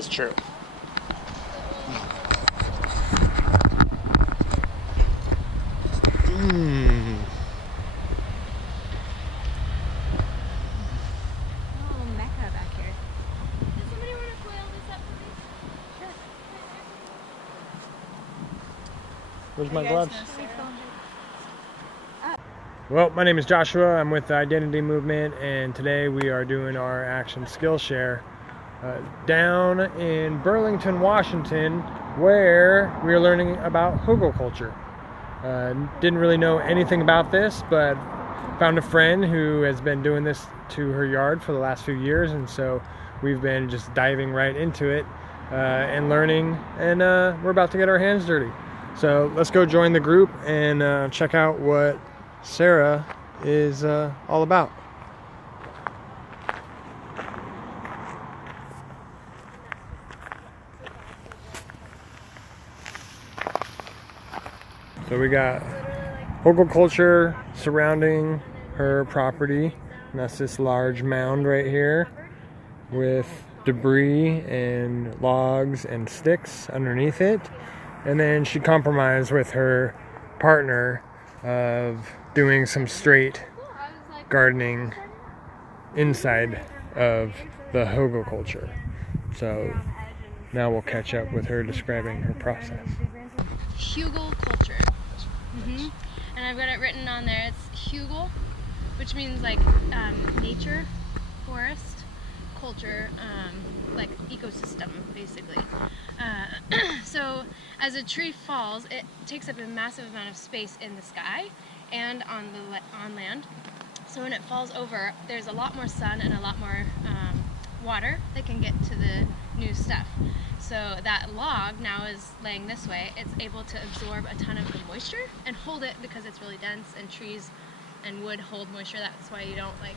It's true. Where's my gloves? Well, my name is Joshua. I'm with the Identity Movement, and today we are doing our Action Skillshare down in Burlington, Washington, where we are learning about Hugelkultur. Didn't really know anything about this, but found a friend who has been doing this to her yard for the last few years, and so we've been just diving right into it and learning, and we're about to get our hands dirty. So let's go join the group and check out what Sarah is all about. So we got Hugelkultur surrounding her property, and that's this large mound right here with debris and logs and sticks underneath it. And then she compromised with her partner of doing some straight gardening inside of the Hugelkultur. So now we'll catch up with her describing her process. Hugelkultur. And I've got it written on there. It's Hugel, which means like nature, forest, culture, like ecosystem, basically. So as a tree falls, it takes up a massive amount of space in the sky and on land. So when it falls over, there's a lot more sun and a lot more water that can get to the new stuff. So that log now is laying this way. It's able to absorb a ton of the moisture and hold it because it's really dense, and trees and wood hold moisture. That's why you don't like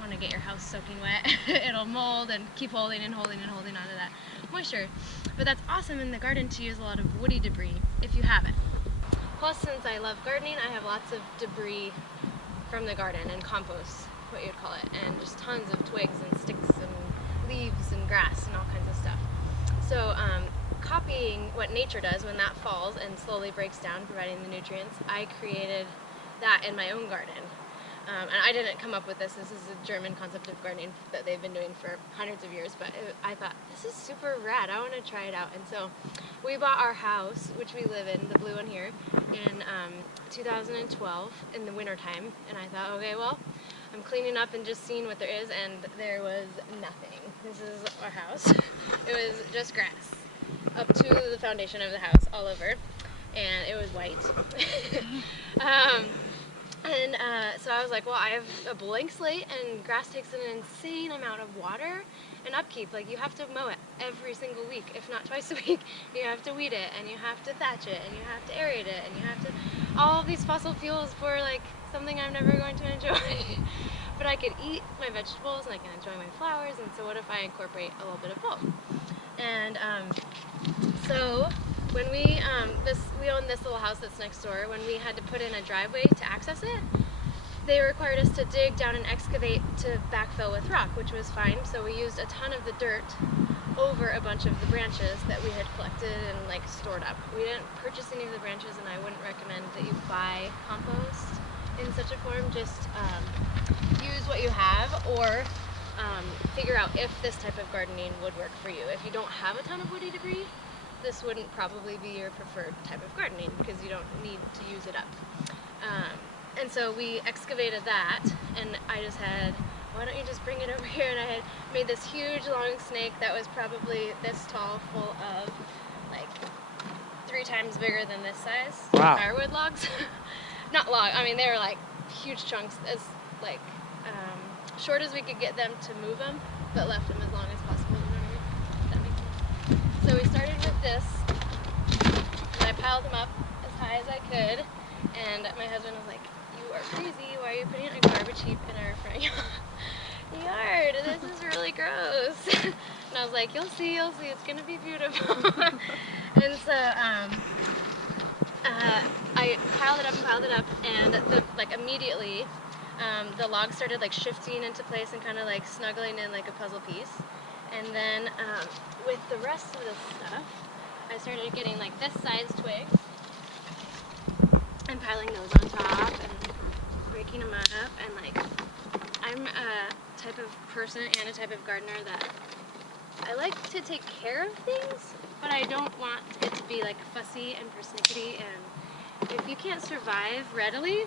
want to get your house soaking wet. It'll mold and keep holding and holding and holding onto that moisture. But that's awesome in the garden to use a lot of woody debris if you have it. Plus, since I love gardening, I have lots of debris from the garden and compost, what you'd call it, and just tons of twigs and sticks and leaves and grass and all kinds of stuff. So copying what nature does when that falls and slowly breaks down, providing the nutrients, I created that in my own garden. And I didn't come up with this. This is a German concept of gardening that they've been doing for hundreds of years, but I thought, this is super rad. I want to try it out. And so we bought our house, which we live in, the blue one here, in 2012 in the wintertime. And I thought, okay, well, I'm cleaning up and just seeing what there is, and there was nothing. This is our house. It was just grass up to the foundation of the house all over, and it was white. So I was like, well, I have a blank slate, and grass takes an insane amount of water and upkeep. Like, you have to mow it every single week, if not twice a week. You have to weed it, and you have to thatch it, and you have to aerate it, and you have to all of these fossil fuels for like something I'm never going to enjoy. But I could eat my vegetables and I can enjoy my flowers, and so what if I incorporate a little bit of both? And so when we own this little house that's next door, when we had to put in a driveway to access it, they required us to dig down and excavate to backfill with rock, which was fine. So we used a ton of the dirt over a bunch of the branches that we had collected and like stored up. We didn't purchase any of the branches, and I wouldn't recommend that you buy compost in such a form. Just use what you have, or figure out if this type of gardening would work for you. If you don't have a ton of woody debris, this wouldn't probably be your preferred type of gardening because you don't need to use it up. And so we excavated that, and I just had, why don't you just bring it over here? And I had made this huge long snake that was probably this tall, full of like 3 times bigger than this size. Wow. Firewood logs. Not log, I mean, they were like huge chunks, as like short as we could get them to move them, but left them as long as possible. That makes sense. So we started with this, and I piled them up as high as I could, and my husband was like, "You are crazy, why are you putting a garbage heap in our front yard? This is really gross." And I was like, you'll see, it's gonna be beautiful." And so I piled it up, and immediately the log started like shifting into place and kind of like snuggling in like a puzzle piece. And then with the rest of the stuff, I started getting like this size twigs and piling those on top and breaking them up. And like, I'm a type of person and a type of gardener that I like to take care of things, but I don't want it to be like fussy and persnickety. And if you can't survive readily,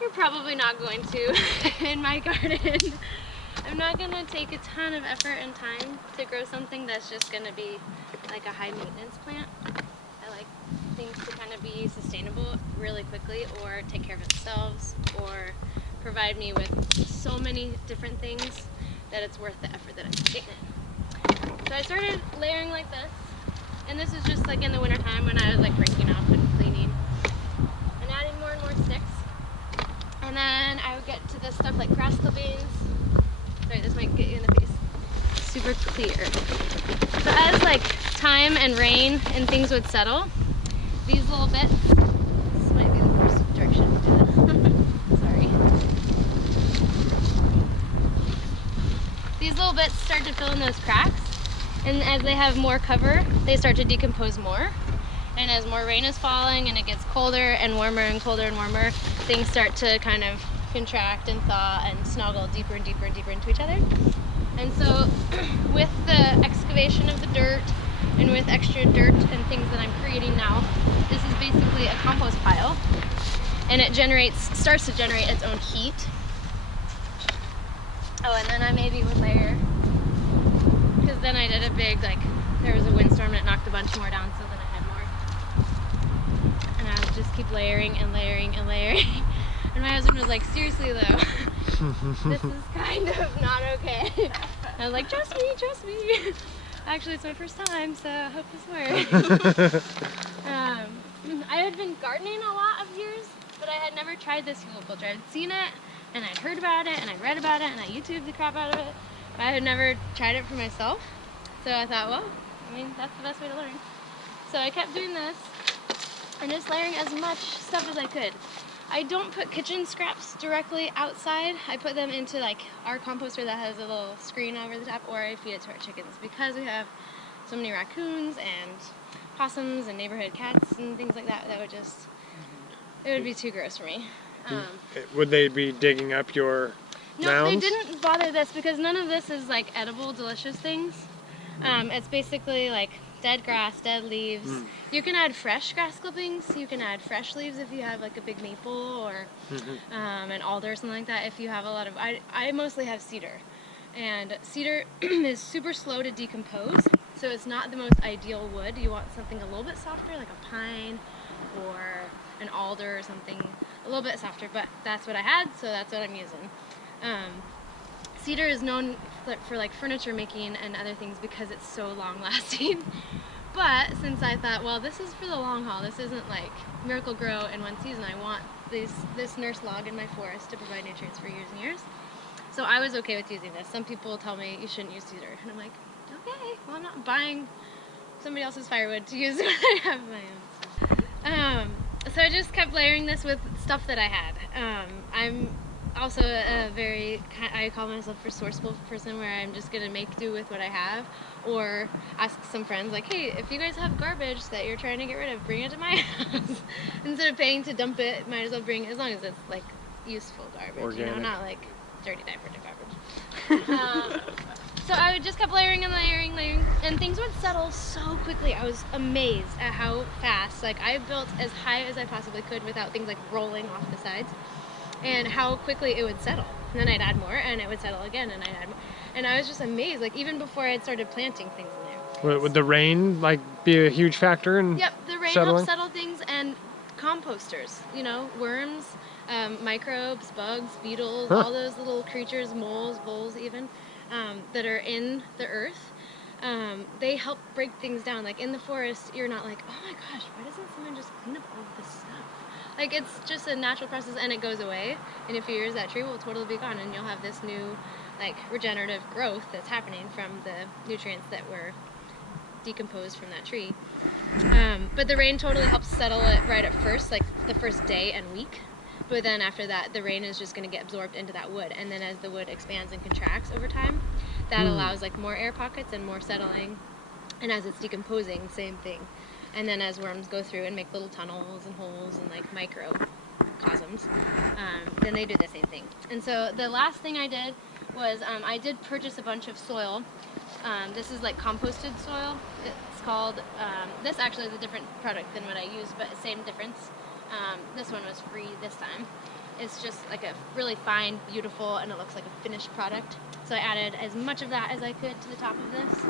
you're probably not going to in my garden. I'm not gonna take a ton of effort and time to grow something that's just gonna be like a high maintenance plant. I like things to kind of be sustainable really quickly, or take care of themselves, or provide me with so many different things that it's worth the effort that I'm putting in. So I started layering like this, and this is just like in the winter time when I was like breaking up and cleaning and adding more and more sticks. And then I would get to this stuff like grass clippings. Sorry, this might get you in the face. Super clear. So as like time and rain and things would settle, these little bits, this might be the worst direction to do this. Sorry. These little bits start to fill in those cracks, and as they have more cover, they start to decompose more. And as more rain is falling and it gets colder and warmer and colder and warmer, things start to kind of contract and thaw and snuggle deeper and deeper and deeper into each other. And so with the excavation of the dirt and with extra dirt and things that I'm creating now, this is basically a compost pile, and it starts to generate its own heat. Oh, and then I maybe would layer, because then I did a big, like, there was a windstorm and it knocked a bunch more down, so then I had more. And I would just keep layering and layering and layering. And my husband was like, seriously though, this is kind of not okay. And I was like, trust me, trust me. Actually, it's my first time, so I hope this works. I had been gardening a lot of years, but I had never tried this Hugelkultur. I had seen it, and I'd heard about it, and I read about it, and I YouTubed the crap out of it. But I had never tried it for myself. So I thought, well, I mean, that's the best way to learn. So I kept doing this, and just layering as much stuff as I could. I don't put kitchen scraps directly outside. I put them into like our composter that has a little screen over the top, or I feed it to our chickens, because we have so many raccoons and possums and neighborhood cats and things like that. That would just, it would be too gross for me. Would they be digging up your No, mounds? they didn't bother this, because none of this is like edible, delicious things. It's basically like dead grass, dead leaves. You can add fresh grass clippings. You can add fresh leaves if you have like a big maple or an alder or something like that. If you have a lot of, I mostly have cedar, and cedar is super slow to decompose, so it's not the most ideal wood. You want something a little bit softer, like a pine or an alder or something a little bit softer, but that's what I had, so that's what I'm using. Cedar is known for like furniture making and other things because it's so long lasting. But since I thought, well, this is for the long haul, this isn't like Miracle Grow in one season, I want this nurse log in my forest to provide nutrients for years and years. So I was okay with using this. Some people tell me you shouldn't use cedar, and I'm like, okay, well, I'm not buying somebody else's firewood to use when I have my own. So I just kept layering this with stuff that I had. I'm also a very, I call myself a resourceful person, where I'm just gonna make do with what I have, or ask some friends like, hey, if you guys have garbage that you're trying to get rid of, bring it to my house. Instead of paying to dump it, might as well bring it, as long as it's like useful garbage, organic. you know, not like dirty diaper garbage. So I would just kept layering and layering, and things would settle so quickly. I was amazed at how fast, like I built as high as I possibly could without things like rolling off the sides, and how quickly it would settle. And then I'd add more, and it would settle again, and I'd add more. And I was just amazed, like even before I'd started planting things in there. Would the rain like be a huge factor in Yep, the rain settling? helps settle things, and composters, you know, worms, microbes, bugs, beetles, all those little creatures, moles, voles even, that are in the earth. They help break things down. Like in the forest, you're not like, oh my gosh, why doesn't someone just clean up all of this stuff? Like it's just a natural process, and it goes away. In a few years, that tree will totally be gone, and you'll have this new, like, regenerative growth that's happening from the nutrients that were decomposed from that tree. But the rain totally helps settle it right at first, like the first day and week. But then after that, the rain is just going to get absorbed into that wood, and then as the wood expands and contracts over time, That allows like more air pockets and more settling. And as it's decomposing, same thing. And then as worms go through and make little tunnels and holes and like microcosms, then they do the same thing. And so the last thing I did was I did purchase a bunch of soil. This is like composted soil. It's called, this actually is a different product than what I used, but same difference. This one was free this time. It's just like a really fine, beautiful, and it looks like a finished product. So I added as much of that as I could to the top of this.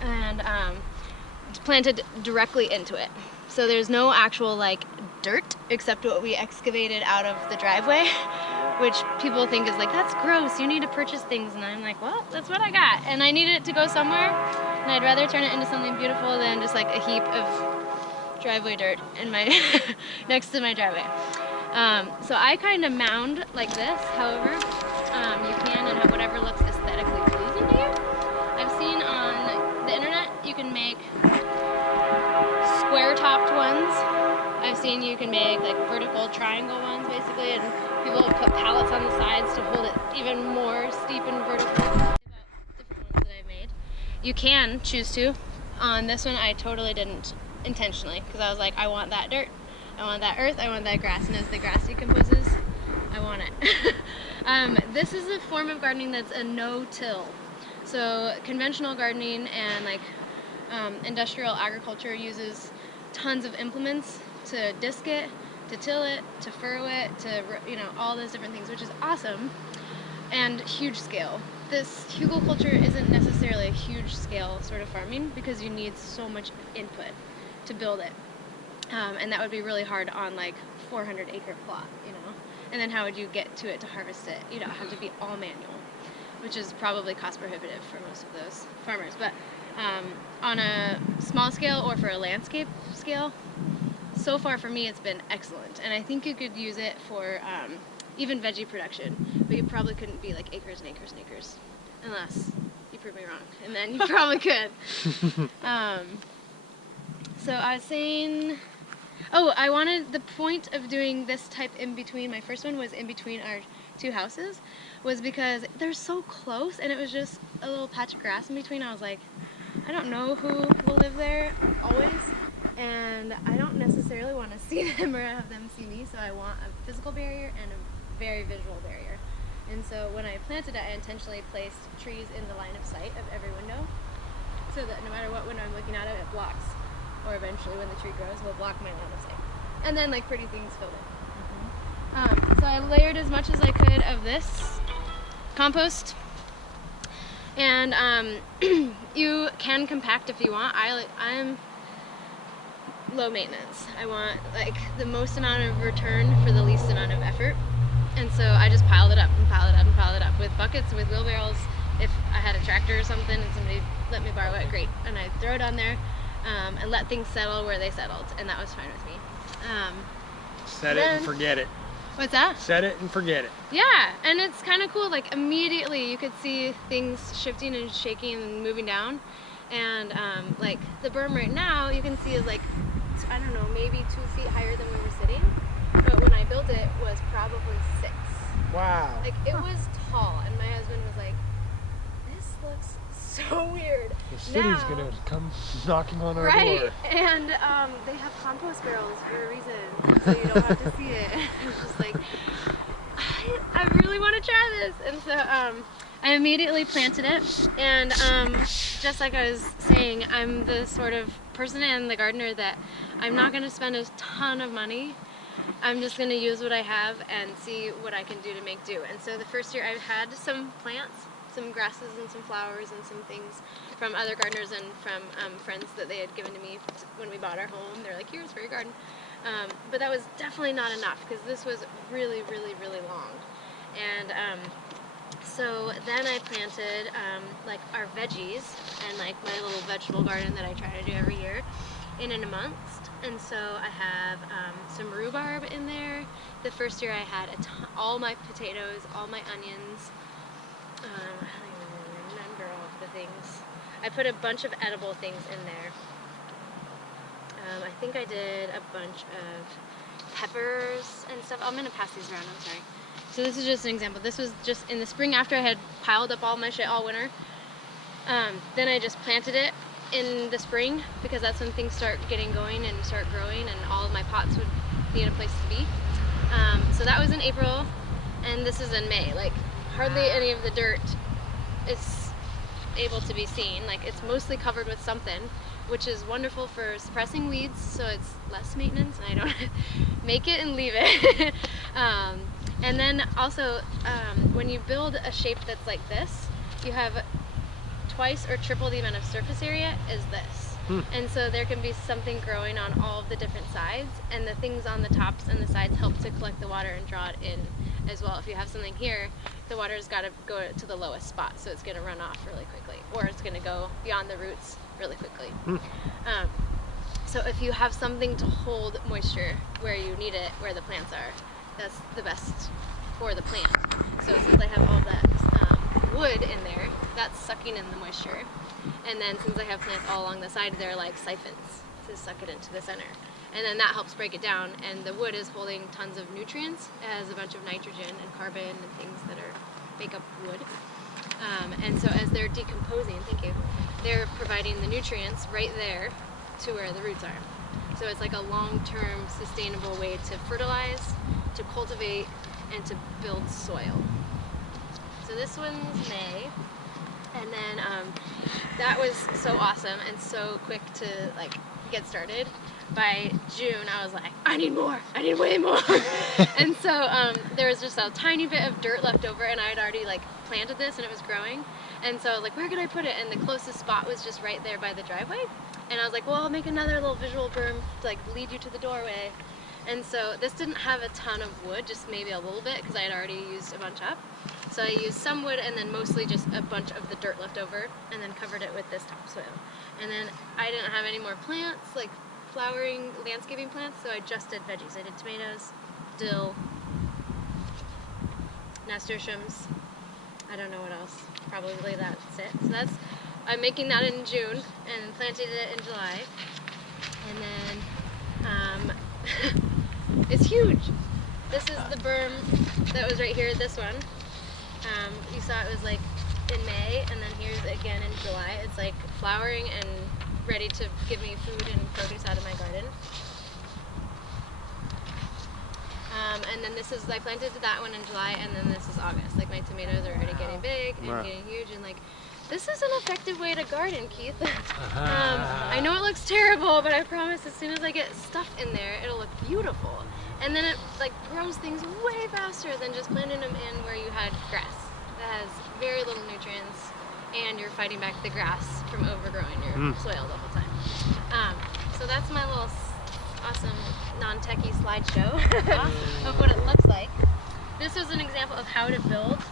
And planted directly into it. So there's no actual like dirt except what we excavated out of the driveway, which people think is like, that's gross, you need to purchase things. And I'm like, well, that's what I got. And I needed it to go somewhere, and I'd rather turn it into something beautiful than just like a heap of driveway dirt in my next to my driveway. So I kind of mound like this, however, you can, and have whatever looks aesthetically pleasing to you. I've seen on the internet you can make square topped ones. I've seen you can make like vertical triangle ones basically, and people have put pallets on the sides to hold it even more steep and vertical. About different ones that I've made. You can choose to. On this one I totally didn't intentionally, because I was like, I want that dirt, I want that earth, I want that grass, and as the grass decomposes, I want it. This is a form of gardening that's a no-till. So conventional gardening and like industrial agriculture uses tons of implements to disc it, to till it, to furrow it, to, you know, all those different things, which is awesome, and huge scale. This Hugelkultur isn't necessarily a huge scale sort of farming because you need so much input to build it. And that would be really hard on like 400 acre plot, you know? And then how would you get to it to harvest it? You don't have to be all manual, which is probably cost prohibitive for most of those farmers. But on a small scale or for a landscape scale, so far for me it's been excellent. And I think you could use it for even veggie production, but you probably couldn't be like acres and acres and acres, unless you prove me wrong, and then you probably could. So I was saying, oh, I wanted, the point of doing this type in between, my first one was in between our two houses, was because they're so close, and it was just a little patch of grass in between. I was like, I don't know who will live there always, and I don't necessarily want to see them or have them see me, so I want a physical barrier and a very visual barrier. And so when I planted it, I intentionally placed trees in the line of sight of every window, so that no matter what window I'm looking at, it blocks, or eventually when the tree grows, will block my line of sight. And then like pretty things filled it. So I layered as much as I could of this compost. And you can compact if you want. I'm low maintenance. I want like the most amount of return for the least amount of effort. And so I just piled it up and piled it up and piled it up with buckets, with wheelbarrows. If I had a tractor or something and somebody let me borrow it, great. And I'd throw it on there and let things settle where they settled, and that was fine with me. Set it and forget it. What's that? Set it and forget it. Yeah, and it's kind of cool. Like immediately you could see things shifting and shaking and moving down. And like the berm right now, you can see is like, I don't know, maybe 2 feet higher than we were sitting. But when I built it, was probably 6. Wow. Like it was tall, and my husband was like, "This looks so weird." The city's gonna come knocking on our door. Right, and they have compost barrels for a reason, so you don't have to see it. It's just like, I really want to try this, and so I immediately planted it. And just like I was saying, I'm the sort of person and the gardener that I'm not going to spend a ton of money. I'm just going to use what I have and see what I can do to make do. And so the first year I had some plants, some grasses and some flowers and some things from other gardeners and from friends that they had given to me when we bought our home. They're like, here's for your garden. But that was definitely not enough because this was really, really, really long. And so then I planted like our veggies and like my little vegetable garden that I try to do every year in and amongst. And so I have some rhubarb in there. The first year I had all my potatoes, all my onions. I don't even remember all of the things. I put a bunch of edible things in there. I think I did a bunch of peppers and stuff. I'm going to pass these around, I'm sorry. So this is just an example. This was just in the spring after I had piled up all my shit all winter. Then I just planted it in the spring because that's when things start getting going and start growing, and all of my pots would need a place to be. So that was in April, and this is in May. Like hardly any of the dirt is able to be seen. Like it's mostly covered with something, which is wonderful for suppressing weeds, so it's less maintenance and I don't make it and leave it. And then also when you build a shape that's like this, you have twice or triple the amount of surface area as this. And so there can be something growing on all of the different sides, and the things on the tops and the sides help to collect the water and draw it in as well. If you have something here, the water's got to go to the lowest spot, so it's going to run off really quickly, or it's going to go beyond the roots really quickly. So if you have something to hold moisture where you need it, where the plants are, that's the best for the plant. So since I have all that wood in there, that's sucking in the moisture. And then since I have plants all along the side, they're like siphons to suck it into the center. And then that helps break it down, and the wood is holding tons of nutrients. It has a bunch of nitrogen and carbon and things that make up wood. And so as they're decomposing, they're providing the nutrients right there to where the roots are. So it's like a long-term sustainable way to fertilize, to cultivate, and to build soil. So this one's May. And then that was so awesome and so quick to like get started. By June, I was like, I need more. I need way more. And so there was just a tiny bit of dirt left over, and I had already like planted this, and it was growing. And so I was like, where could I put it? And the closest spot was just right there by the driveway. And I was like, well, I'll make another little visual berm to like lead you to the doorway. And so this didn't have a ton of wood, just maybe a little bit, because I had already used a bunch up. So I used some wood and then mostly just a bunch of the dirt left over, and then covered it with this topsoil. And then I didn't have any more plants, like flowering landscaping plants, so I just did veggies. I did tomatoes, dill, nasturtiums, I don't know what else, probably that's it. So I'm making that in June and planted it in July. And then it's huge. This is the berm that was right here, this one. You saw it was like in May, and then here's again in July. It's like flowering and ready to give me food and produce out of my garden. And then I planted that one in July, and then this is August. Like my tomatoes are already getting big and getting huge, and like this is an effective way to garden, Keith. I know it looks terrible, but I promise as soon as I get stuff in there, it'll look beautiful. And then it like grows things way faster than just planting them in where you had grass that has very little nutrients, and you're fighting back the grass from overgrowing your soil the whole time. So that's my little awesome non-techie slideshow of what it looks like. This was an example of how to build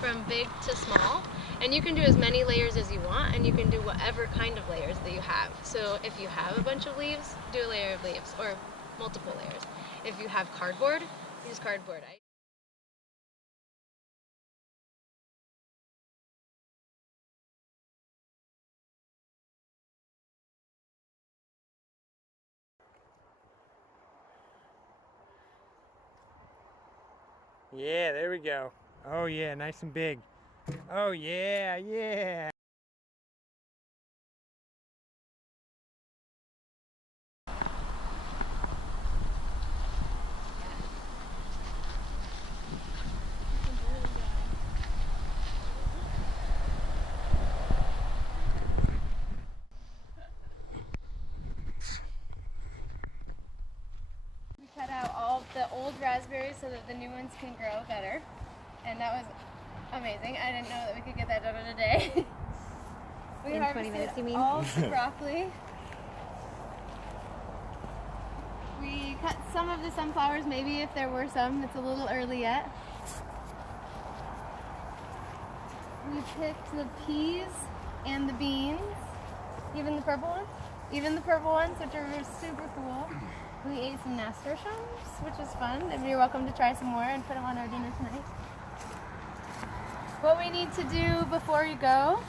from big to small, and you can do as many layers as you want, and you can do whatever kind of layers that you have. So if you have a bunch of leaves, do a layer of leaves, or multiple layers. If you have cardboard, use cardboard. Yeah, there we go. Oh yeah, nice and big. Oh yeah, yeah. Cut out all of the old raspberries so that the new ones can grow better, and that was amazing. I didn't know that we could get that done in a day. We in 20 minutes, you mean? All the broccoli. We cut some of the sunflowers, maybe if there were some. It's a little early yet. We picked the peas and the beans, even the purple ones, which are super cool. We ate some nasturtiums, which was fun, and you're welcome to try some more and put them on our dinner tonight. What we need to do before you go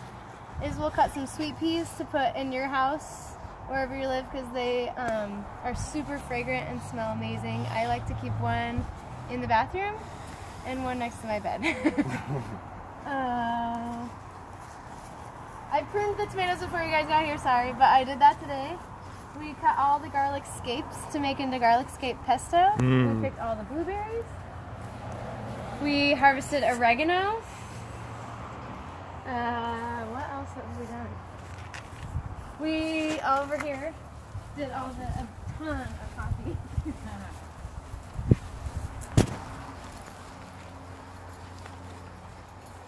is we'll cut some sweet peas to put in your house, wherever you live, because they are super fragrant and smell amazing. I like to keep one in the bathroom, and one next to my bed. I pruned the tomatoes before you guys got here, sorry, but I did that today. We cut all the garlic scapes to make into garlic scape pesto. We picked all the blueberries. We harvested oregano. What else have we done? We, over here, did a ton of coffee.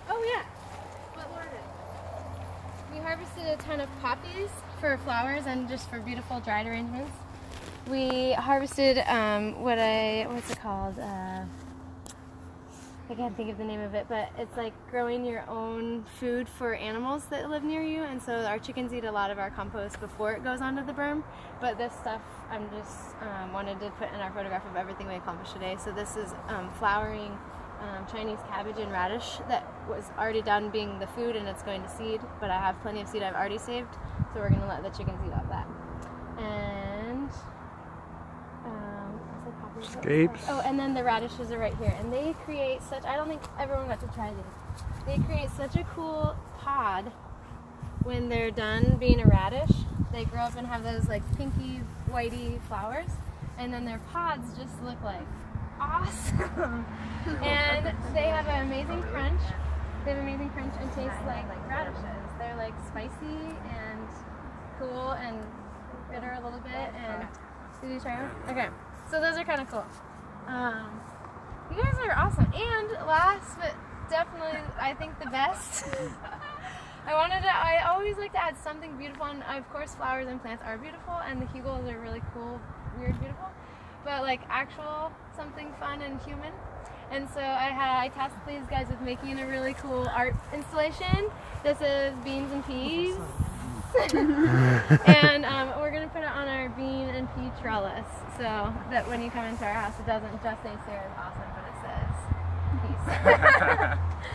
Oh yeah, what more did? We harvested a ton of poppies for flowers and just for beautiful dried arrangements. We harvested what's it called? I can't think of the name of it, but it's like growing your own food for animals that live near you, and so our chickens eat a lot of our compost before it goes onto the berm. But this stuff I'm just wanted to put in our photograph of everything we accomplished today. So this is flowering Chinese cabbage and radish that was already done being the food, and it's going to seed, but I have plenty of seed I've already saved, so we're going to let the chickens eat off that. And Scapes. oh, and then the radishes are right here, and they create such, I don't think everyone got to try these. They create such a cool pod when they're done being a radish. They grow up and have those like pinky, whitey flowers, and then their pods just look like awesome. And they have an amazing crunch. They have amazing crunch and taste like radishes. They're like spicy and cool and bitter a little bit. And did you try them? Okay. So those are kind of cool. You guys are awesome. And last, but definitely, I think the best, I always like to add something beautiful, and of course flowers and plants are beautiful, and the hugels are really cool, weird, beautiful, but like actual something fun and human. And so I tasked these guys with making a really cool art installation. This is beans and peas. And we're going to put it on our bean and pea trellis so that when you come into our house it doesn't just say Sarah's awesome, but it says peace.